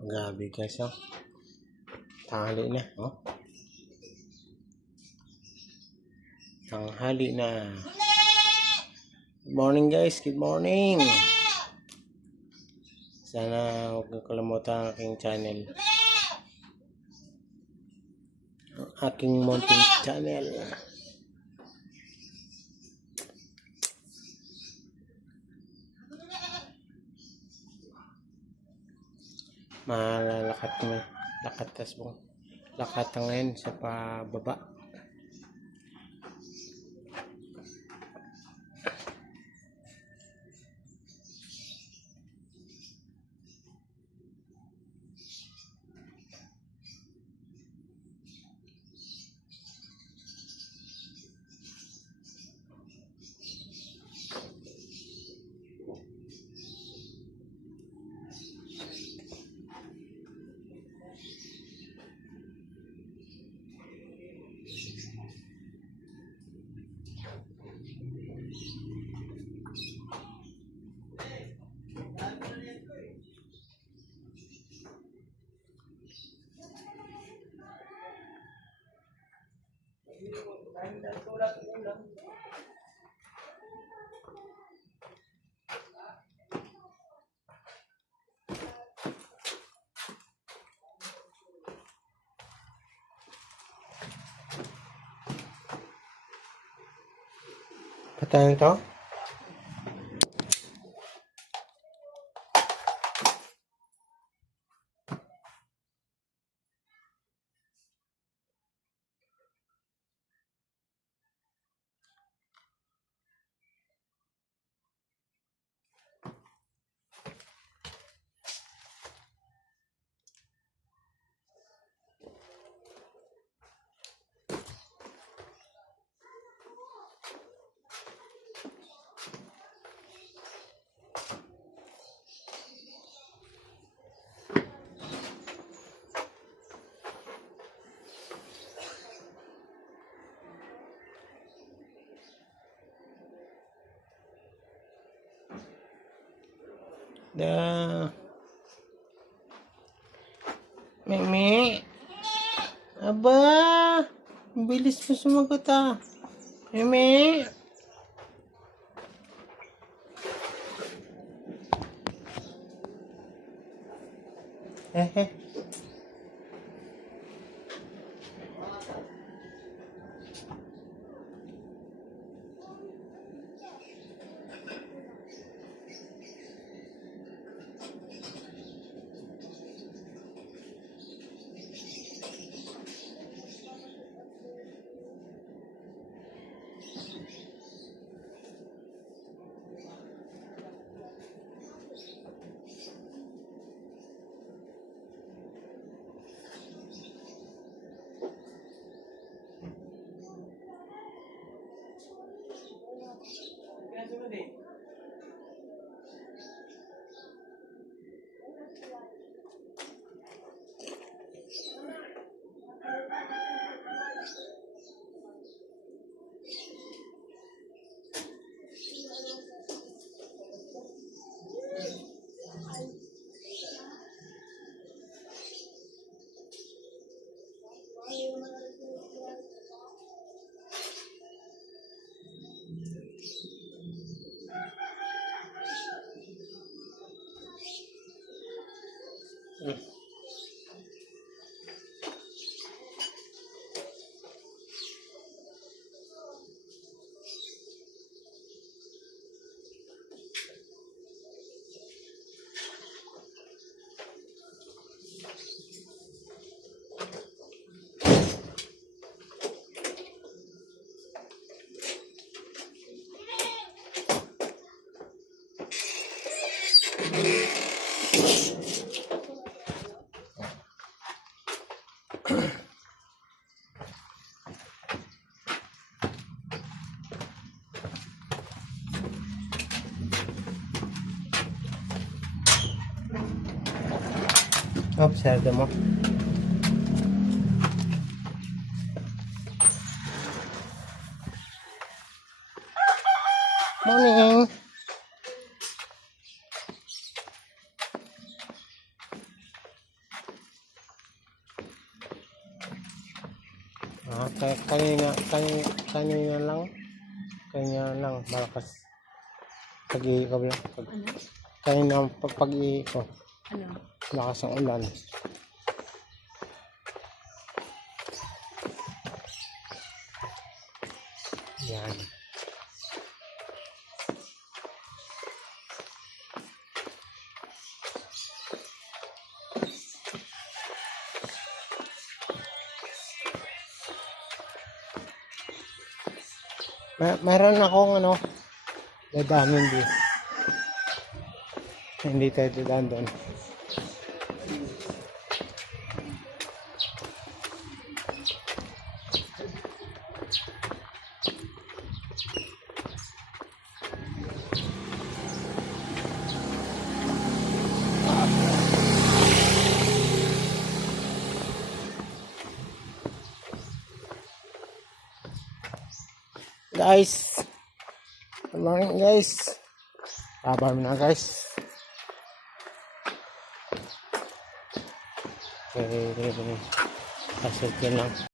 Grabe guys, oh. Tanghali na, oh. Tanghali na. Good morning guys, good morning. Sana huwag niyo kalimutan ang aking channel. Ang aking mountain channel. Malalakat mo. Lakat ngayon sa pababa. Patayin to? Mimi. Aba, bilis mo sumagot ah. Mimi. Eh. Observe mo. Morning. Kanina lang. Kanina lang. Malakas. Pag-iikot lang. Ano? Kanina pag-iikot. Ano? Lakas ang ulan. Yan. Mayroon akong dadamin din. Hindi tayo dadaan doon. Guys, good morning guys. Kabar mo na guys. Okay, kasi lang.